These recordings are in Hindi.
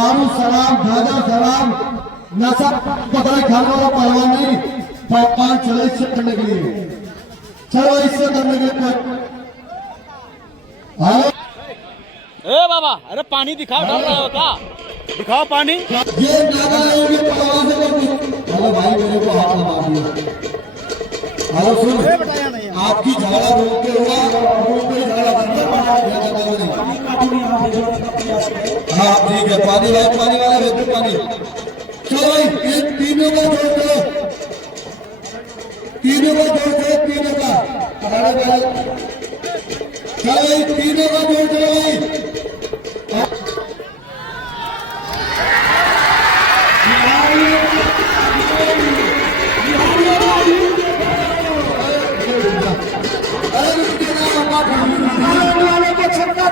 दारू शराब गांजा शराब नशा पकड़े खाने वाला पहलवान नहीं, पहलवान चले इससे करने के लिए, चलो इससे करने के लिए। ए बाबा, अरे पानी दिखाओ, डर रहा हो क्या? दिखाओ पानी। ये नागालैंड के पहलवान से हेलो भाई, मेरे को हाथ लगा दिया। हेलो सुन, आपकी झगड़ा रोक के हुआ, रोक के झगड़ा करना पड़ा, हाँ ठीक है। पानी भाई, पानी वाला भेज पानी। चलो भाई, तीनों को जोड़ दो, तीनों को जोड़ दो, तीनों का चलो भाई, तीनों का जोड़ दो भाई।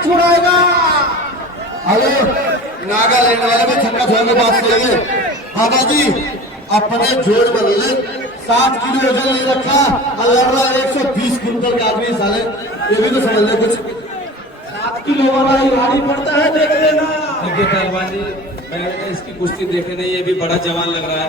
छुड़ाएगा। अरे नागालैंड वाले में छक्का छोड़ने बात करेंगे। बाबा जी अपने जोड़ बदले 7 किलो वजन नहीं रखा और लड़ रहा 120 कुंटल का आदमी साले, ये भी तो समझ ले कुछ। 7 किलो वाला ही भारी पड़ता है, देख लेना। देखिए पहलवान जी, मैंने इसकी कुश्ती देखे नहीं, ये भी बड़ा जवान लग रहा है।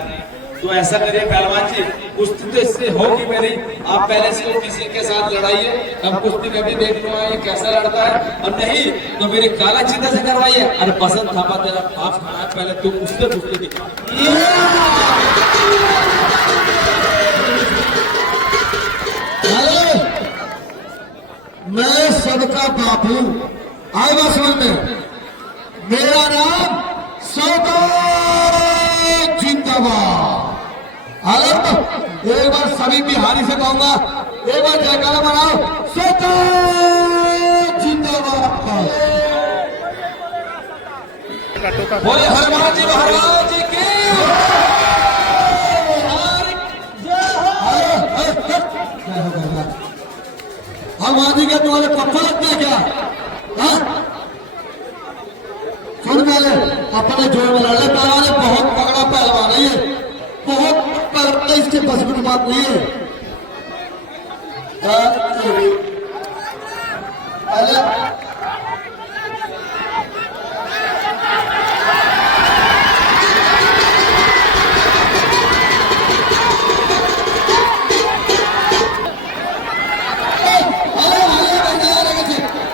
तो ऐसा करिए पहलवान जी, कुश्ती तो इससे होगी मेरी, आप पहले से किसी के साथ लड़ाइए, हम कुश्ती कभी देख लूंगा ये कैसा लड़ता है, और नहीं तो मेरे काला चीता से करवाइए। अरे बसंत थापा तेरा पास खाना, पहले तुम उससे कुश्ती दिखा। मैं सबका बापू, आए बात समझ में, मेरा नाम सौगात जिंदाबाद। एक बार सभी बिहारी से कहूंगा, एक बार जयकारा बनाओ, सौगात जिंदाबाद। बोले हनुमान जी महाराज जी की। हनुमान जी के तुम्हारे पत्थर लगते हैं क्या? सुन पहले अपने जोड़ में लड़े पहलवान, बहुत तगड़ा पहलवान है ये, बहुत तगड़ा, इसके बस की बात नहीं है। पहले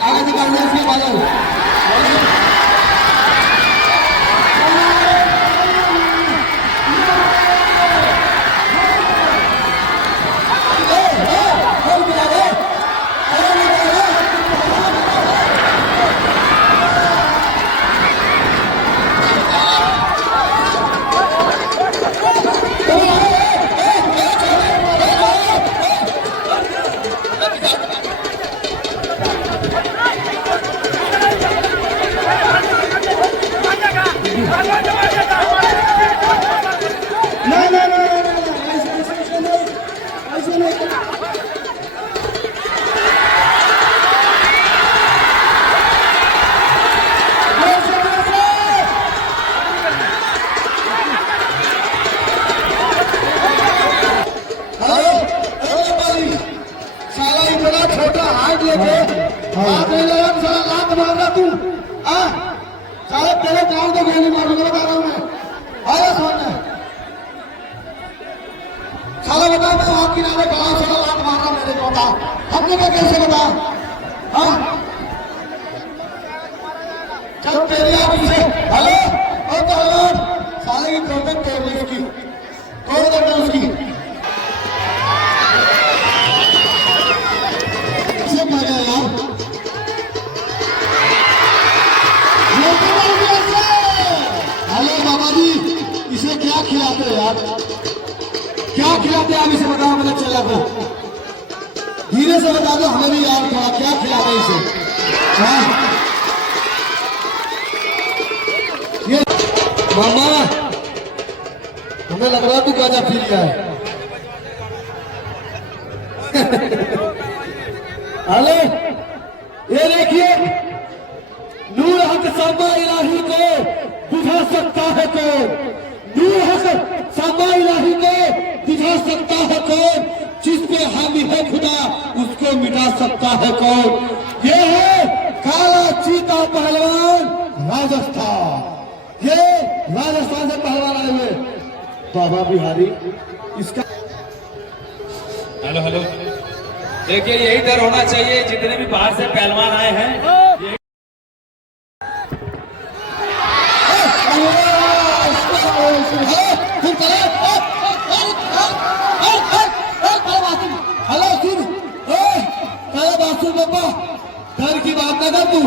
आगे निकालने इसके बाजू लात मारना तू, सारे तेरे गाँव को गोली मारूंगा बता रहा हूँ मैं। आया सोने साला बता, मैं वहां किनारे गाँव से लात मारना मेरे को बता, हमने क्या कैसे बता? चल तेरी आप पीछे। हेलो और पहलवान साले की गर्दन तोड़ ली उसकी, तोड़ दे उसकी। इसे क्या गया यार? हेलो बाबा जी, इसे क्या खिलाते हैं यार? क्या खिलाते हैं आप इसे बताओ मेरे चेला को, धीरे से बता दो हमें भी यार थोड़ा, क्या खिलाते हैं इसे? ये मामा हमें लग रहा है तू गांजा पी लिया है। हेलो ये देखिए, नूर हक सामा इलाही को बुझा सकता है कौन? नूर हक सामा इलाही को बुझा सकता है कौन? जिस पे हावी है खुदा उसको मिटा सकता है कौन? ये है काला चीता पहलवान राजस्थान। ये राजस्थान से पहलवान आए हुए बाबा बिहारी, इसका हेलो हेलो, देखिए यही डर होना चाहिए जितने भी बाहर से पहलवान आए हैं। हेलो सुन, बासु बाबा डर की बात न कर तू,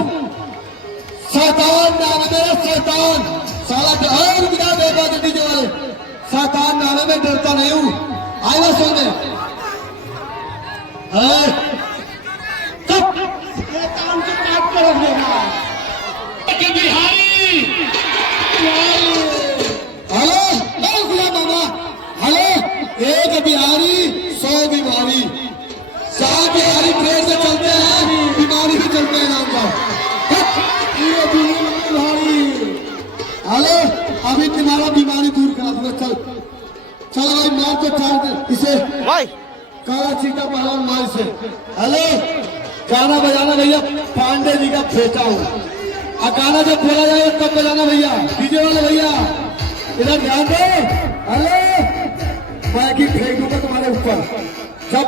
शैतान नाम है मेरा, शैतान साला और बिना देखा डीजे वाले, शैतान नाम है, मैं डरता नहीं हूँ। आए ना सुनने शैतान को काट कर रख देगा बिहारी। हेलो गुलाम मामा, हेलो एक बिहारी 100 बीमारी, 100 बिहारी ट्रेन से चलते हैं, बीमारी भी चलते हैं नाम का। हेलो अभी तुम्हारा बीमारी दूर करा दूंगा, चल चलो भाई मार तो चार इसे भाई काला चीटा पहलवान मार से। हेलो गाना बजाना भैया पांडे जी का फेंका हूँ, और गाना जब बोला जाए तब बजाना भैया, डीजे वाले भैया इधर ध्यान दो। हेलो मैं की फेंक दूंगा तुम्हारे ऊपर जब।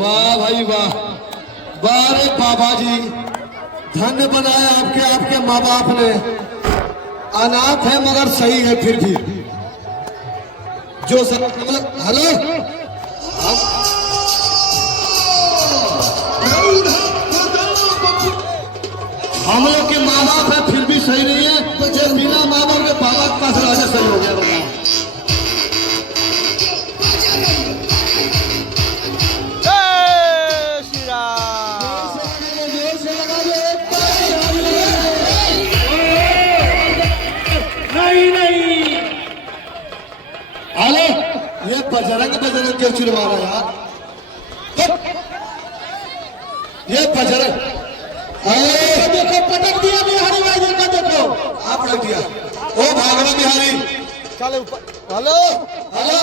वाह भाई वाह, वाह रे बाबा जी, धन्य बनाया आपके माँ बाप ने, अनाथ है मगर सही है फिर भी जो सब। हेलो हम लोग के माँ बाप है फिर भी सही नहीं है, तो जो बिना माँ बाप के बाबा के पास राजा सही हो गया बताओ। जय श्री राम। नहीं अरे ये बजरंग क्यों चिढ़वा रहा यार, ये बजरंग। अरे देखो पटक दिया बिहारी भाई का, देखो आप पटक दिया, ओ भाग रहा बिहारी। चले ऊपर। हेलो हेलो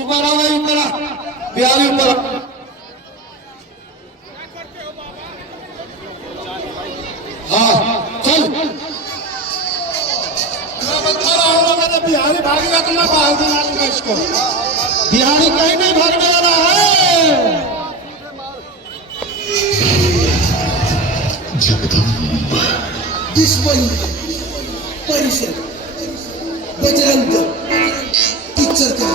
ऊपर आओ भाई, ऊपर आ बिहारी, ऊपर आओ। हाँ चल बिहारी भागेगा तो मैं भाग दूंगा इसको, बिहारी कहीं नहीं भागने वाला है। दुश्मन परिषद बजरंग पिक्चर का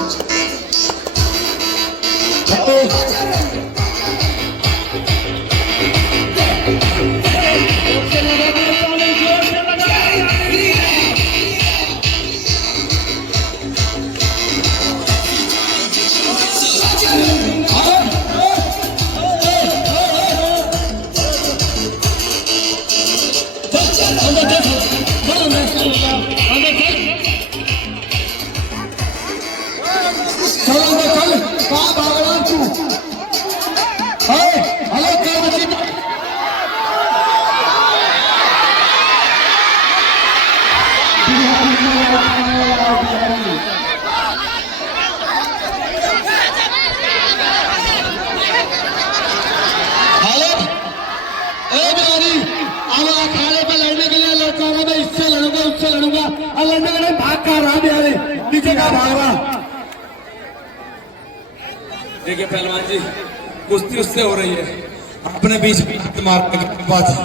देखिए पहलवान जी, कुश्ती उससे हो रही है, अपने बीच में लात मारने की बात है,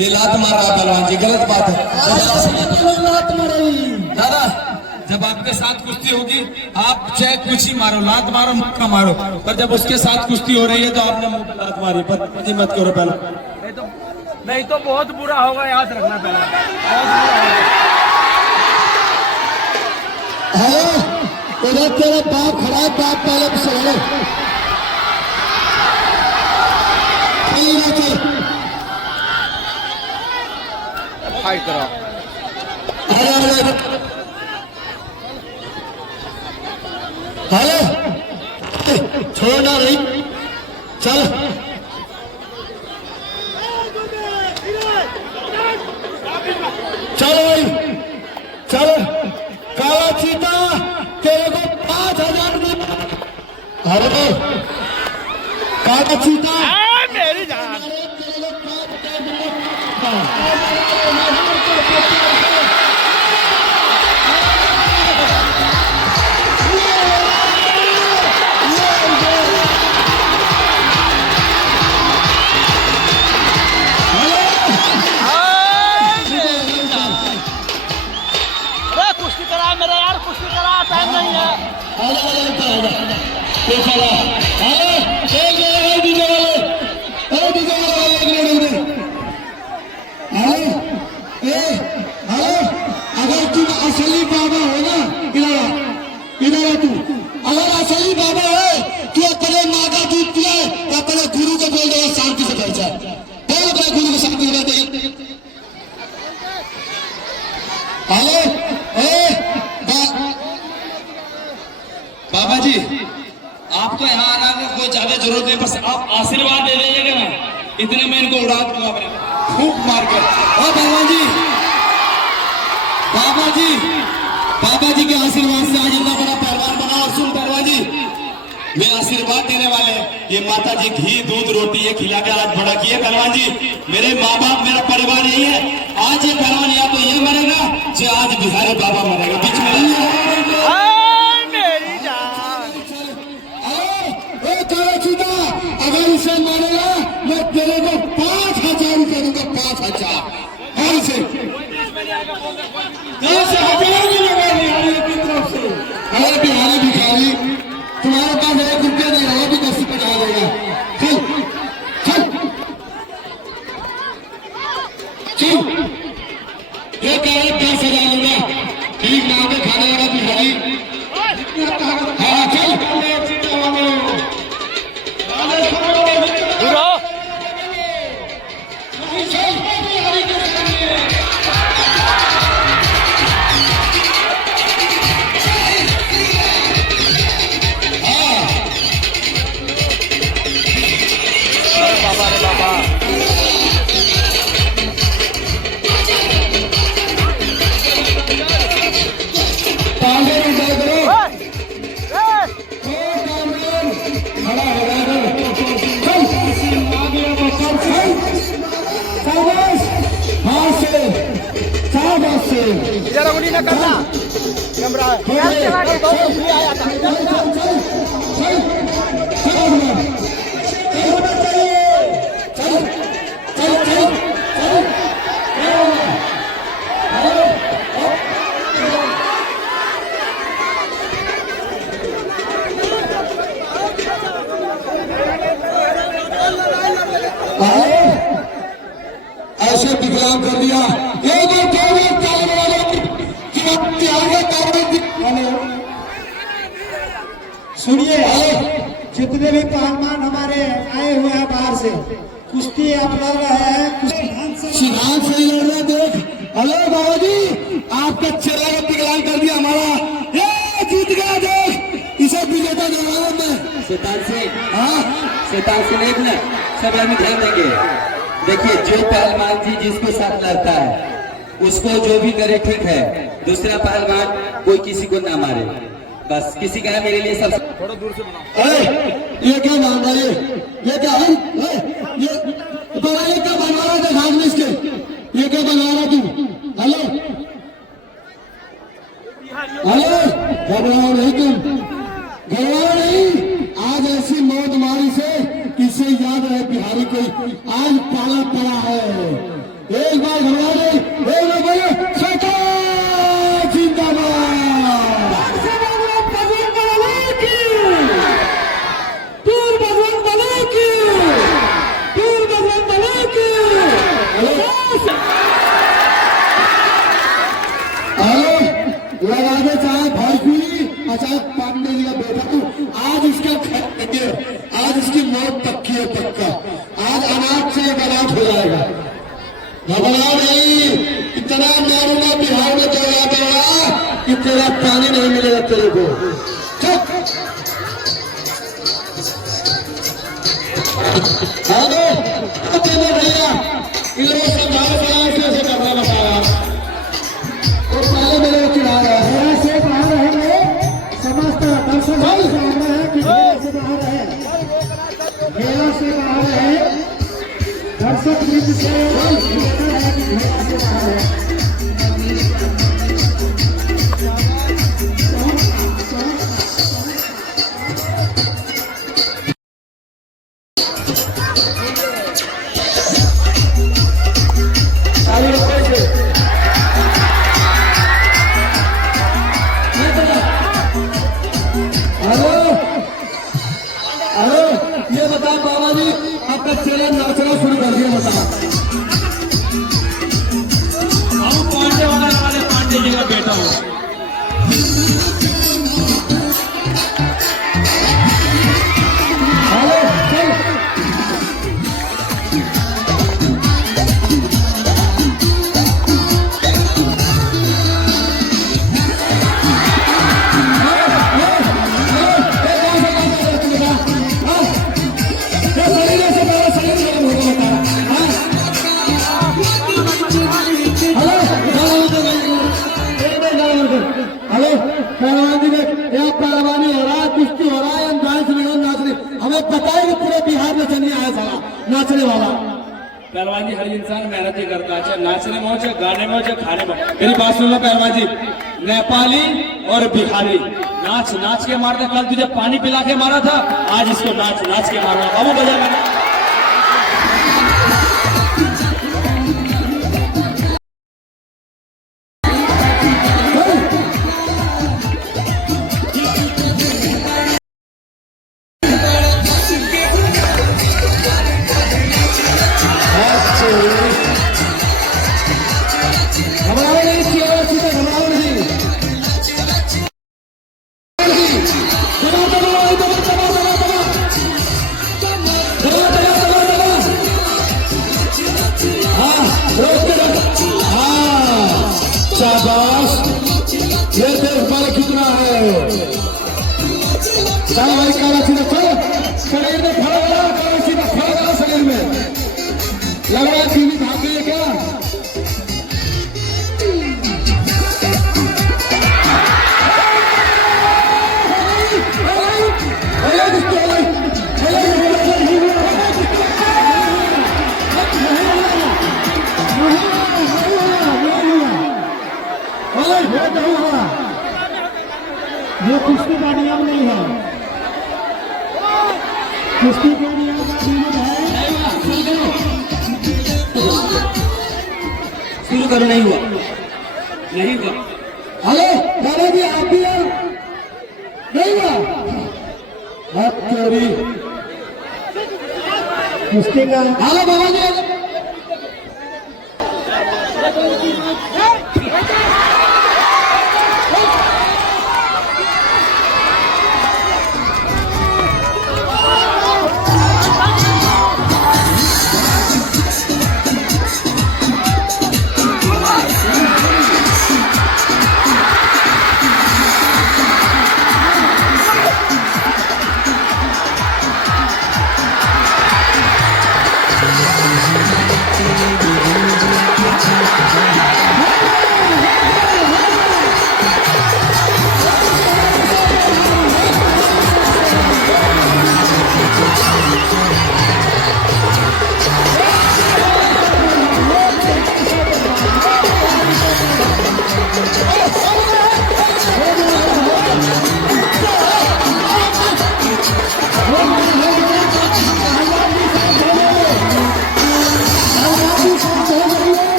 ये लात मार रहा पहलवान जी, गलत बात है। दादा जब आपके साथ कुश्ती होगी आप चाहे कुछ ही मारो, लात मारो मुक्का मारो, पर जब उसके साथ कुश्ती हो रही है तो आपने मुंह पे लात मारी, पर मत करो पहले, नहीं तो बहुत बुरा होगा, याद रखना पहले उधर तेरा बाप खड़ा है, बाप पहले पिछले फाइट करो। हेलो छोड़ना नहीं, चल चलो भाई चलो, काला चीता तेरे को 5000 में। हेलो काला चीता मेरी जान। आजा आजा ऊपर आजा ये साला अरे एक जगह डीजे वाले एक मिनट अरे अरे अगर तुम असली बाबा हो ना इधर तू अगर असली बाबा है तू अपने माँ का दूध पिया तो अपने गुरु को बोल देगा शांति से बैठ जाए बोल अपने गुरु को शांति से बैठ हेलो बाबा जी आपको यहाँ आना का कोई ज्यादा जरूरत नहीं, बस आप आशीर्वाद दे दीजिएगा ना, इतने में इनको उड़ा दूंगा अपने खूब मार कर। बाबा जी के आशीर्वाद से आज इतना बड़ा पहलवान बना। और सुन पहलवान जी वे आशीर्वाद देने वाले ये माता जी घी दूध रोटी ये खिला के आज बड़ा किए। पहलवान जी मेरे माँ बाप मेरा परिवार यही है। आज ये पहलवान या तो ये मरेगा जो आज बिहारी बाबा मरेगा, बीच में नहीं है। मेरी जान अगर इसे मारेगा मैं तेरे को 5,000 रुपये दूंगा, 5,000 ऐसे 10,000 भी लगा बिहारी की तरफ से। अरे बिहारी भिखारी तुम्हारे पास 1 रुपया नहीं रहा भी 10 रुपये कहा देगा। चल चल चल ये कह रहे 10,000 लूंगा, ठीक ना के खाने लगा बिहारी। हाँ चल दूर हो। बाबा रे बाबा इधर उंगली न करना कैमरा आया था। ऐसे विकलांग कर दिया। सुनिए जितने भी पहलवान हमारे आए हुए हैं बाहर से, कुश्ती आप लड़ रहे हैं, सिद्धांत से लड़ रहे देख। हेलो बाबा जी आपका चेहरा को विकलांग कर दिया हमारा। ये जीत गया देख, इसे विजेता दिलाया मैं। शैतान से हाँ शैतान से नहीं बोला, सब आदमी ध्यान देंगे। देखिए जो पहलवान जी जिसके साथ लड़ता है उसको जो भी करे ठीक है, दूसरा पहलवान कोई किसी को ना मारे, बस किसी का है मेरे लिए सब। थोड़ा दूर से बनाओ। ये क्या मांग रहा है? ये क्या है? ये क्या बनवा रहा था घाट में इसके? ये क्या बनवा रहा तू? हेलो हेलो घबराओ नहीं तुम, घबराओ नहीं। आज ऐसी मौत मारी से किसे याद रहे बिहारी कोई आज पाला पड़ा है। एक बार घबराओ नहीं, एक बार बोलो सरकार जिंदाबाद। लगा दे चाहे भोजपुरी चाहे पांडे जी का बेटा तू, आज इसका खत्म, आज इसकी मौत पक्की है, पक्का। आज अनाज से अनाज हो जाएगा। घबरा नहीं, इतना मारूंगा बिहार में दौड़ा दौड़ा कि तेरा पानी नहीं मिलेगा तेरे को। हेलो भैया इन लोगों से बात कराया कैसे करना बताया। वो पहले मेरे को चिढ़ा रहा है से बाहर रहेंगे, समस्त दर्शक से बाहर है, मेला से बाहर है, दर्शक वृंद से बाहर है। पहलवान जी देख, यहाँ पहलवानी हो रहा है, कुश्ती हो रहा है, हम डांस में नाचने, हमें पता है कि पूरे बिहार में चलिए आया साला नाचने वाला। पहलवान जी, हर इंसान मेहनत ही करता है, चाहे नाचने में हो, चाहे गाने में हो, चाहे खाने में। मेरी बात सुन लो पहलवान जी, नेपाली और बिहारी नाच नाच के मारते। कल तुझे पानी पिला के मारा था, आज इसको नाच नाच के मारा। बाबू बजा मेरा। हमारे नहीं किया सीधे हमारे नहीं। दबा दबा दबा दबा दबा दबा दबा दबा दबा। हाँ रोकते रहो। हाँ शाबाश, ये देख पाले कितना है। चलो भाई काला सीधा चलो, शरीर में खड़ा करो, काला सीधा खड़ा करो शरीर में। लग रहा है टीवी भाग गई है क्या? ये कुश्ती का नियम नहीं है, कुश्ती का नियम है। शुरू करो। नहीं हुआ, नहीं हुआ। हेलो दादाजी, आप भी हैं? नहीं हुआ। हाथ चोरी। कुश्ती का हेलो बाबा जी।